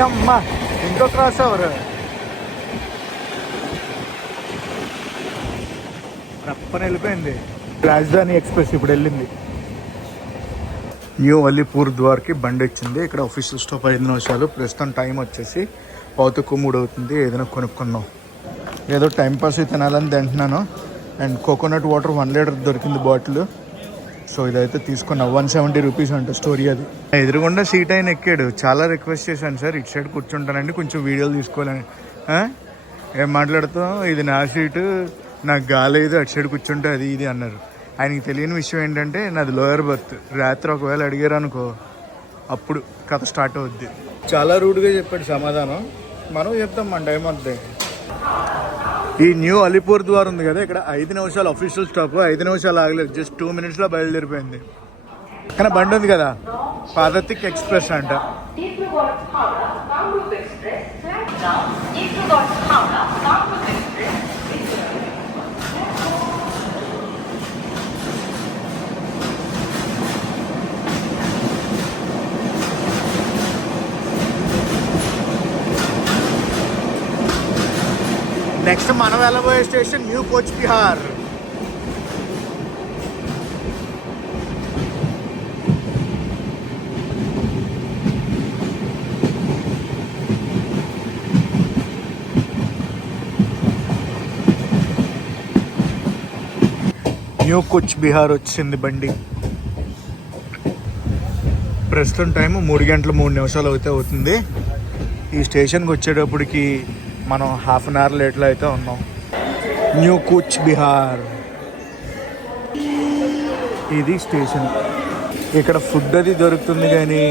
అమ్మ, ఇంకో క్రాస్ ఓవర్. రప్పని వెళ్ళిపోయింది. రాజధాని ఎక్స్ప్రెస్ ఇప్పుడు వెళ్ళింది. న్యూ అలీపూర్ ద్వార్కి బండి వచ్చింది. ఇక్కడ ఆఫీషియల్ స్టాప్ 5 నిమిషాలు. ప్రస్తుతం టైం వచ్చేసి 2:15 అవుతుంది. ఏదైనా కొనుక్కున్నాం. ఏదో టైంపాస్ తినాలని తింటున్నాను. అండ్ కోకోనట్ వాటర్ 1 లీటర్ దొరికింది బాటిల్. సో ఇదైతే తీసుకున్నా. 170 రూపీస్ అంట స్టోరీ. అది ఎదురుగుండా సీట్ అయిన ఎక్కాడు. చాలా రిక్వెస్ట్ చేశాను, సార్ ఇటు సైడ్ కూర్చుంటానండి, కొంచెం వీడియోలు తీసుకోవాలని. ఏం మాట్లాడుతాం, ఇది నా సీటు, నాకు గాలేదు, అటు సైడ్ కూర్చుంటే అది ఇది అన్నారు. ఆయనకి తెలియని విషయం ఏంటంటే నాది లోయర్ బర్త్. రాత్రి ఒకవేళ అడిగారు అనుకో, అప్పుడు కథ స్టార్ట్ అవుద్ది. చాలా రూడ్గా చెప్పాడు సమాధానం. మనం చెప్తాం, మన టైం వద్దే. ఈ న్యూ అలీపూర్ ద్వార్ ఉంది కదా, ఇక్కడ 5 నిమిషాలు అఫీషియల్ స్టాప్. 5 నిమిషాలు ఆగలేదు, జస్ట్ 2 మినిట్స్లో బయలుదేరిపోయింది. కానీ బండి ఉంది కదా, పాదతిక్ ఎక్స్ప్రెస్ అంట. నెక్స్ట్ మనం వెళ్ళబోయే station new coach Bihar. New coach Bihar వచ్చింది బండి. ప్రస్తుతం టైం 3 గంటల 3 నిమిషాలు అయితే అవుతుంది. ఈ స్టేషన్కి వచ్చేటప్పటికి మనం హాఫ్ అన్ అవర్ లేట్లో అయితే ఉన్నాం. న్యూ కూచ్ బిహార్ ఇది స్టేషన్. ఇక్కడ ఫుడ్ అది దొరుకుతుంది, కానీ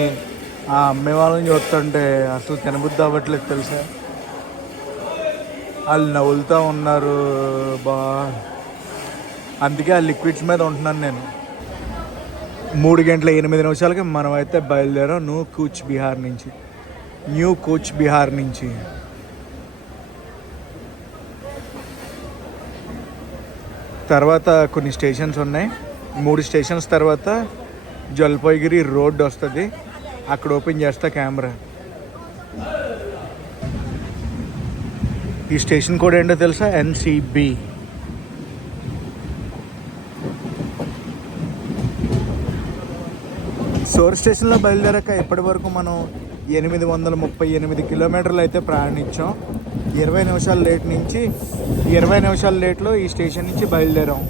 ఆ అమ్మే వాళ్ళని చూస్తుంటే అసలు తినబుద్ధి అవ్వట్లేదు తెలుసా. వాళ్ళు నవ్వులుతూ ఉన్నారు బా. అందుకే ఆ లిక్విడ్స్ మీద ఉంటున్నాను నేను. 3 గంటల 8 నిమిషాలకి మనం అయితే బయలుదేరాం న్యూ కూచ్ బిహార్ నుంచి. న్యూ కూచ్ బిహార్ నుంచి తర్వాత కొన్ని స్టేషన్స్ ఉన్నాయి. 3 స్టేషన్స్ తర్వాత జల్పాయిగిరి రోడ్ వస్తుంది. అక్కడ ఓపెన్ చేస్తా కెమెరా. ఈ స్టేషన్ కోడ్ ఏంటో తెలుసా? NCB. సోర్ స్టేషన్లో బయలుదేరాక ఇప్పటి వరకు మనం 838 కిలోమీటర్లు అయితే ప్రయాణించాం. 20 నిమిషాల లేట్ నుంచి 20 నిమిషాల లేట్లో ఈ స్టేషన్ నుంచి బయలుదేరాం.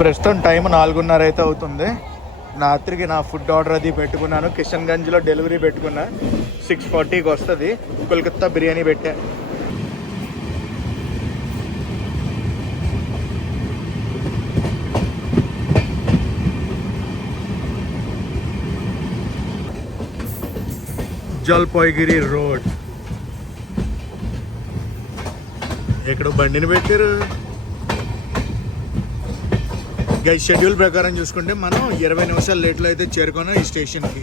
ప్రస్తుతం టైం 4:30 అయితే అవుతుంది. రాత్రికి నా ఫుడ్ ఆర్డర్ అది పెట్టుకున్నాను. కిషన్గంజ్లో డెలివరీ పెట్టుకున్నా. 6:40కి వస్తుంది. కోల్కత్తా బిర్యానీ పెట్టా. జల్పాయ్గిరి రోడ్. ఎక్కడ బండిని పెట్టారు గైస్. షెడ్యూల్ ప్రకారం చూసుకుంటే మనం 20 నిమిషాలు లేట్లో అయితే చేరుకున్నాం ఈ స్టేషన్కి.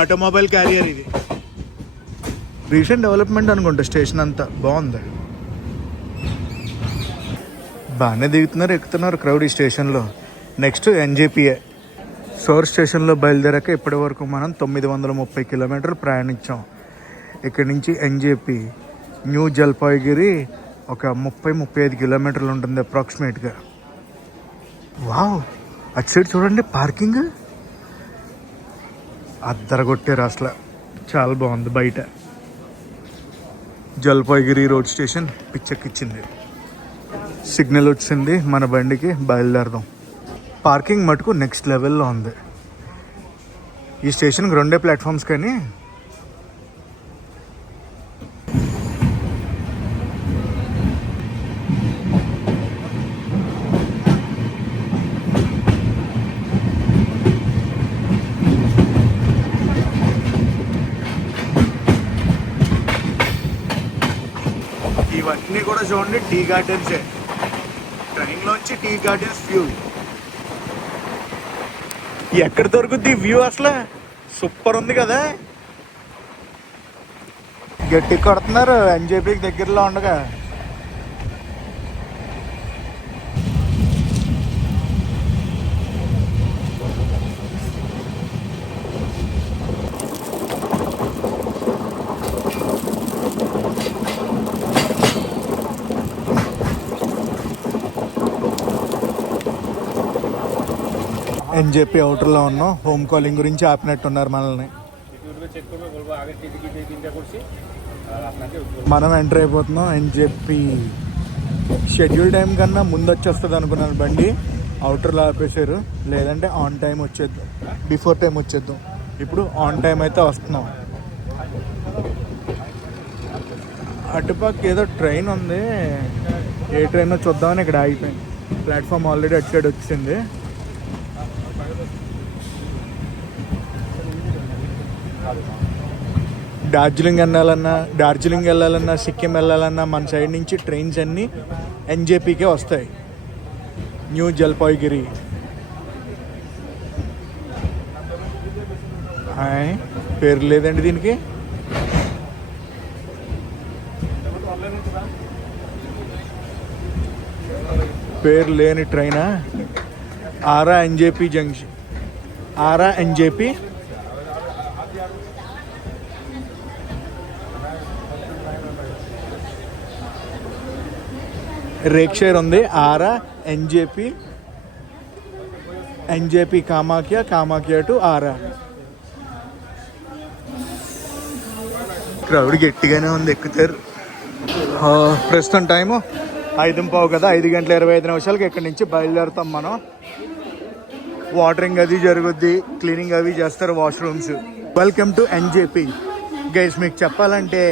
ఆటోమొబైల్ క్యారియర్ ఇది. రీసెంట్ డెవలప్మెంట్ అనుకుంటా. స్టేషన్ అంతా బాగుంది. బాగానే దిగుతున్నారు, ఎక్కుతున్నారు క్రౌడ్ ఈ స్టేషన్లో. నెక్స్ట్ ఎన్జేపీఏ. సోర్ స్టేషన్లో బయలుదేరాక ఇప్పటి వరకు మనం 930 కిలోమీటర్లు ప్రయాణించాం. ఇక్కడి నుంచి ఎన్జేపీ న్యూ జల్పాయ్గిరి ఒక 30-35 కిలోమీటర్లు ఉంటుంది అప్రాక్సిమేట్గా. వావ్, అటు సైడ్ చూడండి పార్కింగ్ అద్దరగొట్టారు అసలు. చాలా బాగుంది బయట. జల్పాయ్గిరి రోడ్ స్టేషన్ పిచ్చెక్కిచ్చింది. సిగ్నల్ వచ్చింది మన బండికి, బయలుదేరదాం. పార్కింగ్ మటుకు నెక్స్ట్ లెవెల్లో ఉంది. ఈ స్టేషన్కి 2 ప్లాట్ఫామ్స్ కానీ ఇవన్నీ కూడా చూడండి టీ గార్డెన్సే. ట్రైన్లోంచి టీ గార్డెన్స్ వ్యూ. ఎక్కడ దొరుకుద్ది వ్యూ అసలు? సూపర్ ఉంది కదా. గట్టి కొడుతున్నారు ఎన్జేపీకి దగ్గరలో ఉండగా. ఎన్జేపీ అవుటర్లో ఉన్నాం. హోమ్ కాలింగ్ గురించి ఆపినట్టున్నారు మనల్ని. మనం ఎంటర్ అయిపోతున్నాం ఎన్జేపీ. షెడ్యూల్ టైం కన్నా ముందు వచ్చేస్తుంది అనుకున్నాను బండి. అవుటర్లో ఆపేశారు. లేదంటే ఆన్ టైం వచ్చేద్దాం, బిఫోర్ టైం వచ్చేద్దాం. ఇప్పుడు ఆన్ టైం అయితే వస్తున్నాం. అటుపక్క ఏదో ట్రైన్ ఉంది. ఏ ట్రైన్ చూద్దామని ఇక్కడ ఆగిపోయింది. ప్లాట్ఫామ్ ఆల్రెడీ అటు సైడ్ వచ్చింది. డార్జిలింగ్ వెళ్ళాలన్నా సిక్కిం వెళ్ళాలన్నా మన సైడ్ నుంచి ట్రైన్స్ అన్నీ ఎన్జేపీకే వస్తాయి. న్యూ జల్పాయ్గిరి. పేరు లేదండి దీనికి. పేరు లేని ట్రైనా? Ara NJP junction. Ara NJP. Rake share ఉంది. Ara NJP, NJP Kamakhya, Kamakhya to Ara. Crowd గట్టిగానే ఉంది, ఎక్కుతారు. ప్రస్తుతం టైము 5:15 కదా. 5:25 ఇక్కడి నుంచి బయలుదేరుతాం మనం. వాటరింగ్ అది జరుగుద్ది, క్లీనింగ్ అవి చేస్తారు washrooms. Welcome to NJP guys. మీకు చెప్పాలంటే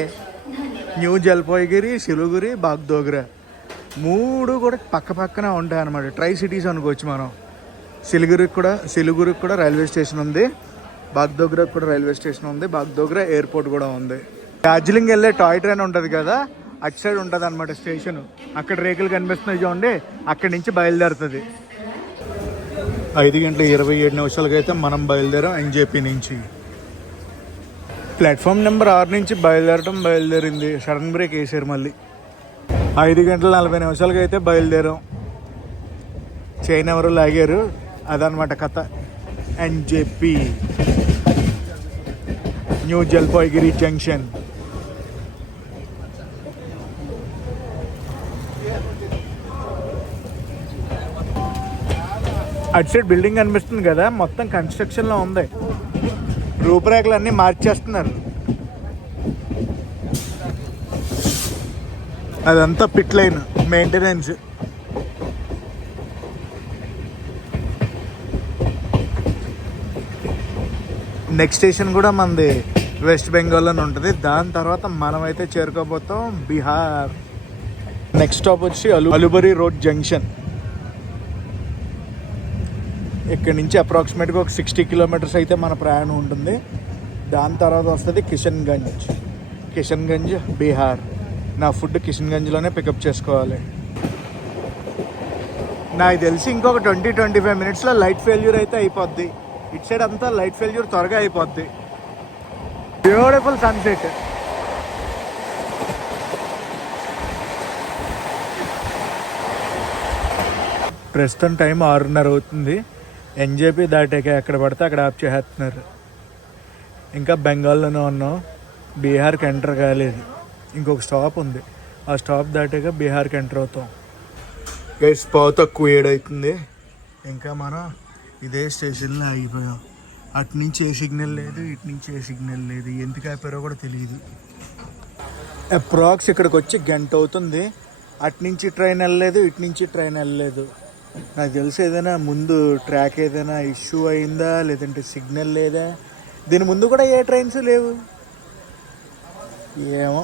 న్యూ జల్పాయ్గిరి, సిలిగురి, బాగ్డోగ్రా 3 కూడా పక్క పక్కనే ఉంటాయి అన్నమాట. ట్రై సిటీస్ అనుకోవచ్చు మనం. సిలిగురికి కూడా రైల్వే స్టేషన్ ఉంది. బాగ్డోగ్రాకి కూడా రైల్వే స్టేషన్ ఉంది. బాగ్డోగ్రా ఎయిర్పోర్ట్ కూడా ఉంది. డార్జిలింగ్ వెళ్ళే టాయ్ ట్రైన్ ఉంటుంది కదా, అటు సైడ్ ఉంటుంది అనమాట స్టేషన్. అక్కడ రేకులు కనిపిస్తున్నాయి చూడండి, అక్కడి నుంచి బయలుదేరుతుంది. 5:27 అయితే మనం బయలుదేరాం ఎన్జేపీ నుంచి. ప్లాట్ఫామ్ నెంబర్ 6 నుంచి బయలుదేరింది. సడన్ బ్రేక్ వేసారు మళ్ళీ. 5:40 అయితే బయలుదేరాం. చైన్ ఎవరు లాగారు, అదనమాట కథ. NJP new Jalpaiguri junction. అటు సైడ్ బిల్డింగ్ కనిపిస్తుంది కదా, మొత్తం కన్స్ట్రక్షన్లో ఉంది. రూపురేఖలు అన్నీ మార్చేస్తున్నారు. అదంతా pit line maintenance. Next station కూడా మనది వెస్ట్ బెంగాల్లోనే ఉంటుంది. దాని తర్వాత మనమైతే చేరుకోబోతాం బీహార్. నెక్స్ట్ స్టాప్ వచ్చి అలుబరి రోడ్ జంక్షన్. ఇక్కడ నుంచి అప్రాక్సిమేట్గా ఒక 60 కిలోమీటర్స్ అయితే మన ప్రయాణం ఉంటుంది. దాని తర్వాత వస్తుంది కిషన్గంజ్ బీహార్. నా ఫుడ్ కిషన్గంజ్లోనే పికప్ చేసుకోవాలి. నాకు తెలిసి ఇంకొక 20-25 మినిట్స్లో లైట్ ఫెయిల్యూర్ అయితే అయిపోద్ది. ఇటు సైడ్ అంతా లైట్ ఫెయిల్యూర్ త్వరగా అయిపోద్ది. Beautiful sunset. ప్రస్తుతం టైం 6:30 అవుతుంది. ఎన్జేపీ దాటాక ఎక్కడ పడితే అక్కడ ఆప్ చేస్తున్నారు. ఇంకా బెంగాల్లోనే ఉన్నాం, బీహార్కి ఎంటర్ కాలేదు. ఇంకొక స్టాప్ ఉంది, ఆ స్టాప్ దాటాక బీహార్కి ఎంటర్ అవుతాం. గైస్ పావు తక్కువ 7 అవుతుంది. ఇంకా మనం ఇదే స్టేషన్లో ఆగిపోయాం. అటు నుంచి ఏ సిగ్నల్ లేదు, ఇటు నుంచి ఏ సిగ్నల్ లేదు. ఎందుకు ఆపారో కూడా తెలియదు. అప్రాక్స్ ఇక్కడికి వచ్చి గంట అవుతుంది. అటు నుంచి ట్రైన్ వెళ్ళలేదు, ఇటు నుంచి ట్రైన్ వెళ్ళలేదు. నాకు తెలిసి ఏదైనా ముందు ట్రాక్ ఏదైనా ఇష్యూ అయిందా, లేదంటే సిగ్నల్ లేదా. దీని ముందు కూడా ఏ ట్రైన్స్ లేవు, ఏమో.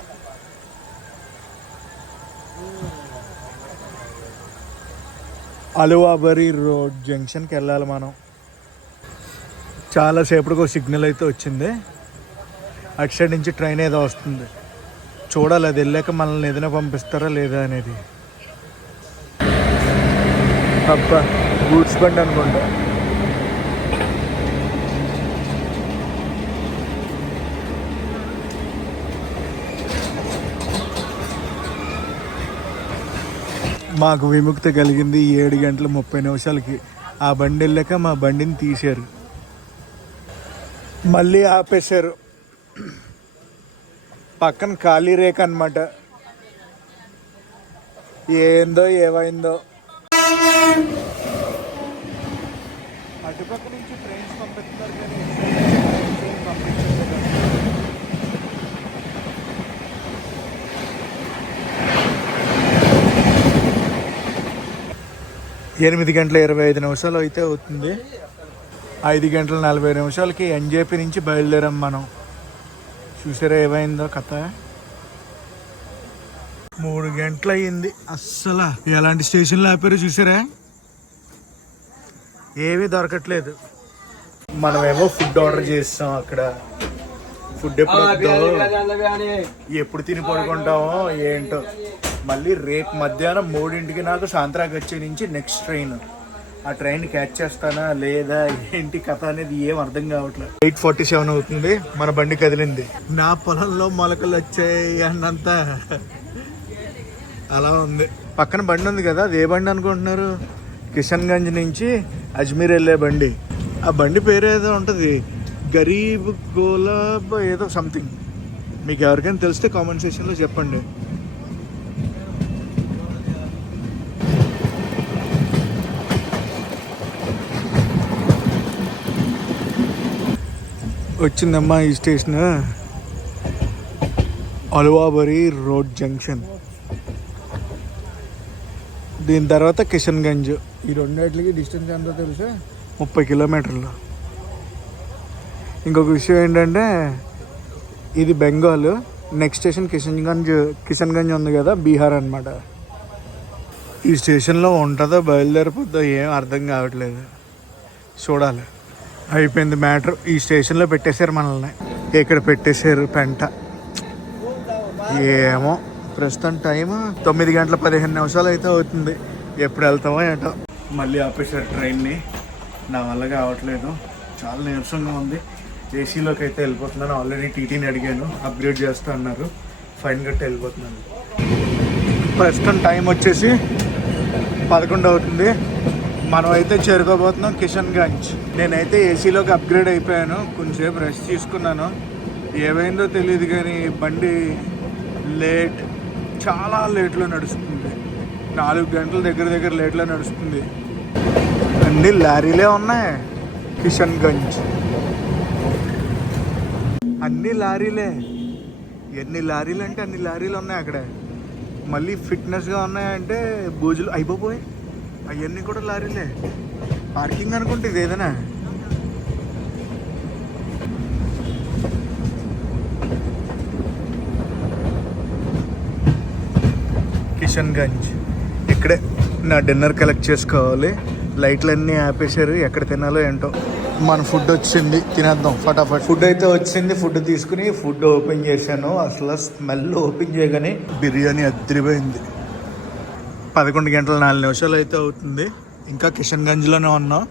అలువాబరి రోడ్ జంక్షన్కి వెళ్ళాలి మనం. చాలాసేపటికి ఒక సిగ్నల్ అయితే వచ్చింది. అటు సైడ్ నుంచి ట్రైన్ ఏదో వస్తుంది, చూడాలి. అది వెళ్ళాక మనల్ని ఏదైనా పంపిస్తారా లేదా అనేది. అబ్బా, గూడ్స్ బండి అనుకుంటా. మాకు విముక్తి కలిగింది 7:30 ఆ బండి వెళ్ళాక మా బండిని తీశారు, మళ్ళీ ఆపేశారు. పక్కన ఖాళీ రేఖ అన్నమాట. ఏందో ఏమైందో. అటుపక్క నుంచి ట్రైన్స్ పంపిస్తున్నారు కానీ పంపించలేదు. 8:25 అయితే అవుతుంది. 5:40 ఎన్జేపీ నుంచి బయలుదేరాం మనం. చూసారా ఏమైందో కథ. 3 గంటలు అయ్యింది. అస్సలు ఎలాంటి స్టేషన్లో ఆపారో చూసారా, ఏమీ దొరకట్లేదు. మనమేమో ఫుడ్ ఆర్డర్ చేస్తాం. అక్కడ ఫుడ్ ఎప్పుడు తిని పడుకుంటామో ఏంటో. మళ్ళీ రేపు మధ్యాహ్నం 3ంటికి నాకు సాంత్రాగచ్చి నుంచి నెక్స్ట్ ట్రైన్. ఆ ట్రైన్ క్యాచ్ చేస్తానా లేదా ఏంటి కథ అనేది ఏం అర్థం కావట్లేదు. 8:47 అవుతుంది, మన బండి కదిలింది. నా పొలంలో మొలకలు వచ్చాయి అన్నంత అలా ఉంది. పక్కన బండి ఉంది కదా, అది ఏ బండి అనుకుంటున్నారు? కిషన్గంజ్ నుంచి అజ్మీర్ వెళ్ళే బండి. ఆ బండి పేరు ఏదో ఉంటుంది, గరీబ్ గోలాబ్ ఏదో సంథింగ్. మీకు ఎవరికైనా తెలిస్తే కామెంట్ సెక్షన్లో చెప్పండి. వచ్చిందమ్మా ఈ స్టేషన్, అలువాబరి రోడ్ జంక్షన్. దీని తర్వాత కిషన్గంజ్. ఈ రెండింటికి డిస్టెన్స్ ఎంతో తెలుసా? 30 కిలోమీటర్లు. ఇంకొక విషయం ఏంటంటే ఇది బెంగాల్. నెక్స్ట్ స్టేషన్ కిషన్గంజ్ ఉంది కదా, బీహార్ అన్నమాట. ఈ స్టేషన్లో ఉంటుందో బయలుదేరిపోద్దో ఏం అర్థం కావట్లేదు, చూడాలి. అయిపోయింది మ్యాటర్. ఈ స్టేషన్లో పెట్టేశారు మనల్ని. ఇక్కడ పెట్టేశారు పెంట. ఏమో ప్రస్తుతం టైం 9:15 అయితే అవుతుంది. ఎప్పుడు వెళ్తామో ఏంటో. మళ్ళీ ఆపేశారు ట్రైన్ని. నా వల్ల కావట్లేదు, చాలా నీరసంగా ఉంది. ఏసీలోకి అయితే వెళ్ళిపోతున్నాను. ఆల్రెడీ టీటీని అడిగాను, అప్గ్రేడ్ చేస్తా అన్నారు. ఫైన్ కట్టి వెళ్ళిపోతున్నాను. ప్రస్తుతం టైం వచ్చేసి 11 అవుతుంది. మనం అయితే చేరుకోబోతున్నాం కిషన్గంజ్. నేనైతే ఏసీలోకి అప్గ్రేడ్ అయిపోయాను. కొంచెంసేపు రెస్ట్ తీసుకున్నాను. ఏమైందో తెలియదు కానీ బండి లేట్, చాలా లేట్లో నడుస్తుంది. 4 గంటల దగ్గర లేట్లో నడుస్తుంది. అన్ని లారీలే ఉన్నాయి. కిషన్ గంజ్ అన్ని లారీలే. ఎన్ని లారీలు అంటే అన్ని లారీలు ఉన్నాయి అక్కడ. మళ్ళీ ఫిట్నెస్గా ఉన్నాయంటే బూజులు అయిపోయి అవన్నీ కూడా లారీలే. పార్కింగ్ అనుకుంటే ఇది ఏదైనా. కిషన్ గంజ్ ఇక్కడే నా డిన్నర్ కలెక్ట్ చేసుకోవాలి. లైట్లు అన్నీ ఆపేశారు. ఎక్కడ తినాలో ఏంటో. మన ఫుడ్ వచ్చింది, తినేద్దాం ఫటాఫట్. ఫుడ్ అయితే వచ్చింది. ఫుడ్ తీసుకుని ఫుడ్ ఓపెన్ చేశాను. అసలు స్మెల్ ఓపెన్ చేయగానే బిర్యానీ అదిరిపోయింది. 11 గంటల 4 నిమిషాలు అయితే అవుతుంది. ఇంకా కిషన్ గంజ్లోనే ఉన్నాం.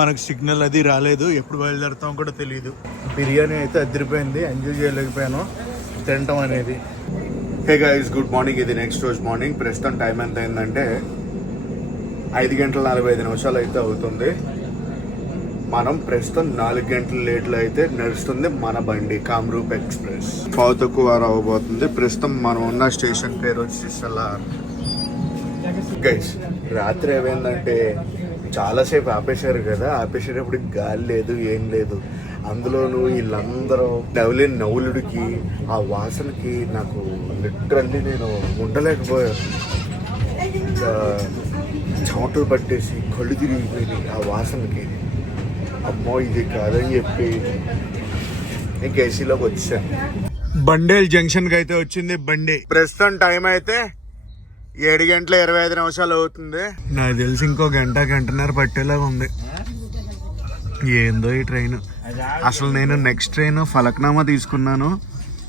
మనకు సిగ్నల్ అది రాలేదు. ఎప్పుడు బయలుదేరుతాం కూడా తెలియదు. బిర్యానీ అయితే అదిరిపోయింది. ఎంజాయ్ చేయలేకపోయాను తినటం అనేది. Hey guys, good morning. ఇది నెక్స్ట్ రోజు మార్నింగ్. ప్రస్తుతం టైం ఎంత అయిందంటే 5 గంటల 45 నిమిషాలు అయితే అవుతుంది. మనం ప్రస్తుతం 4 గంటల లేట్లో అయితే నడుస్తుంది మన బండి కామ్రూప్ ఎక్స్ప్రెస్. పావు తక్కువ అవ్వబోతుంది. ప్రస్తుతం మనం ఉన్న స్టేషన్ పేరు వచ్చి సలార్. గైస్, రాత్రి ఏమైందంటే చాలాసేపు ఆపేశారు కదా. ఆపేసేటప్పుడు గాలి లేదు, ఏం లేదు. అందులోనూ వీళ్ళందరూ నవ్వులే నవ్వులుడికి ఆ వాసనకి నాకు లిటరల్లీ నేను ఉండలేకపోయాను. ఇంకా చెమటలు పట్టేసి కళ్ళు తిరిగిపోయింది ఆ వాసనకి. అమ్మో ఇది కాదని చెప్పి ఇంక ఏసీలోకి వచ్చాను. బండేల్ జంక్షన్కి అయితే వచ్చింది బండి. ప్రస్తుతం టైం అయితే 7 గంటల 25 నిమిషాలు అవుతుంది. నాకు తెలిసి ఇంకో గంటన్నర పట్టేలాగా ఉంది. ఏందో ఈ ట్రైన్. అసలు నేను నెక్స్ట్ ట్రైన్ ఫలక్నామా తీసుకున్నాను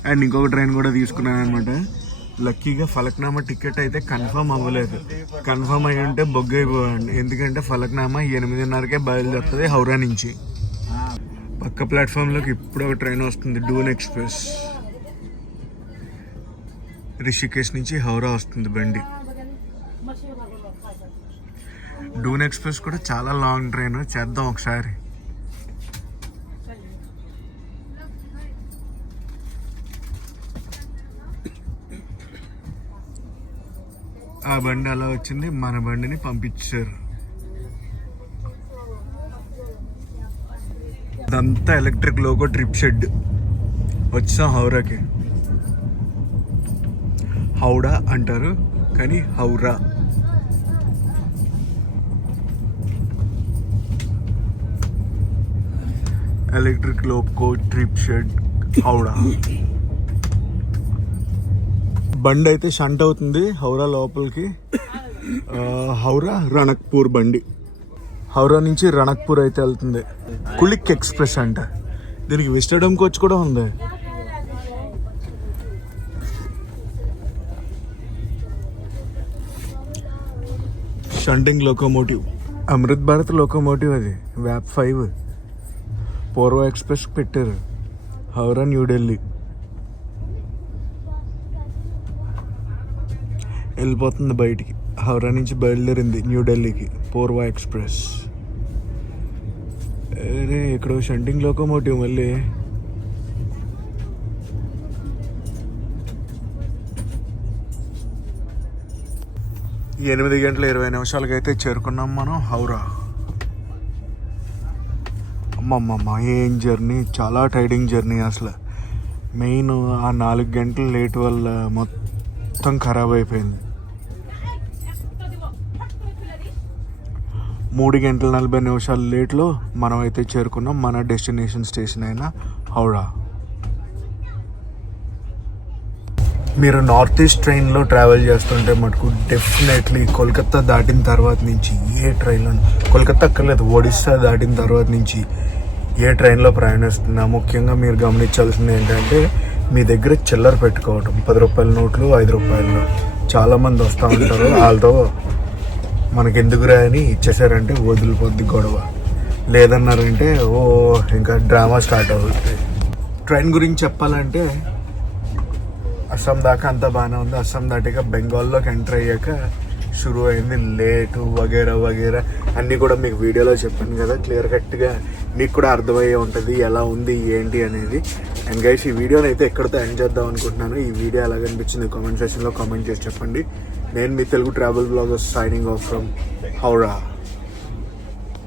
అండ్ ఇంకొక ట్రైన్ కూడా తీసుకున్నాను అనమాట. లక్కీగా ఫలక్నామా టికెట్ అయితే కన్ఫర్మ్ అవ్వలేదు. కన్ఫర్మ్ అయ్యి ఉంటే బొగ్గు అయిపోయాను. ఎందుకంటే ఫలక్నామా 8:30కే బయలుదేరుతుంది హౌరా నుంచి. పక్క ప్లాట్ఫామ్లోకి ఇప్పుడు ఒక ట్రైన్ వస్తుంది, డూన్ ఎక్స్ప్రెస్. రిషికేష్ నుంచి హౌరా వస్తుంది బండి. డూన్ ఎక్స్ప్రెస్ కూడా చాలా లాంగ్ ట్రైన్. చేద్దాం ఒకసారి. ఆ బండి అలా వచ్చింది, మన బండిని పంపించారు. ఇదంతా ఎలక్ట్రిక్ లోకో ట్రిప్ షెడ్. వచ్చాం హౌరాకి. హౌడా అంటారు కానీ Howrah. Electric loco trip shed Howrah. బండి అయితే షంట్ అవుతుంది హౌరా లోపలికి. హౌరా రణక్పూర్ బండి. హౌరా నుంచి రణక్పూర్ అయితే వెళ్తుంది. కులిక్ ఎక్స్ప్రెస్ అంట. దీనికి విస్టడమ్ కోచ్ కూడా ఉంది. Shunting locomotive. Amrit Bharat locomotive అది. వ్యాప్ 5 పూర్వ ఎక్స్ప్రెస్ పెట్టారు. హౌరా న్యూఢిల్లీ వెళ్ళిపోతుంది బయటికి. హౌరా నుంచి బయలుదేరింది న్యూఢిల్లీకి పూర్వ ఎక్స్ప్రెస్. అరే ఇక్కడ షంటింగ్ లోకోమోటివ్ మళ్ళీ. ఎనిమిది గంటల 20 నిమిషాలకి అయితే చేరుకున్నాం మనం హౌరా. అమ్మమ్మమ్మ ఏం జర్నీ, చాలా టైరింగ్ జర్నీ అసలు. మెయిన్ ఆ 4 గంటల లేట్ వల్ల మొత్తం ఖరాబ్ అయిపోయింది. 3 గంటల 40 నిమిషాల లేట్లో మనం అయితే చేరుకున్నాం మన డెస్టినేషన్ స్టేషన్ అయిన హౌరా. మీరు నార్త్ ఈస్ట్ ట్రైన్లో ట్రావెల్ చేస్తుంటే మటుకు డెఫినెట్లీ కోల్కతా దాటిన తర్వాత నుంచి ఏ ట్రైన్లో, కోల్కతా అక్కర్లేదు, ఒడిస్సా దాటిన తర్వాత నుంచి ఏ ట్రైన్లో ప్రయాణిస్తున్నా ముఖ్యంగా మీరు గమనించాల్సింది ఏంటంటే మీ దగ్గర చిల్లర పెట్టుకోవటం. 10 రూపాయల నోట్లు, 5 రూపాయలు. చాలామంది వస్తూ ఉంటారు, వాళ్ళతో మనకి ఎందుకురా అని ఇచ్చేసారంటే వదిలిపోద్ది గొడవ. లేదన్నారంటే ఓ ఇంకా డ్రామా స్టార్ట్ అవుతుంది. ట్రైన్ గురించి చెప్పాలంటే అస్సాం దాకా అంతా బాగానే ఉంది. అస్సాం దాటిగా బెంగాల్లోకి ఎంటర్ అయ్యాక షురూ అయింది లేటు వగేరా వగేరా. అన్నీ కూడా మీకు వీడియోలో చెప్పాను కదా, క్లియర్ కట్గా మీకు కూడా అర్థమయ్యే ఉంటుంది ఎలా ఉంది ఏంటి అనేది. అండ్ గైస్, ఈ వీడియోని అయితే ఎక్కడితో ఎండ్ చేద్దాం అనుకుంటున్నాను. ఈ వీడియో ఎలాగనిపించింది కామెంట్ సెక్షన్లో కామెంట్ చేసి చెప్పండి. నేను మీ Telugu travel bloggers signing off from Howrah.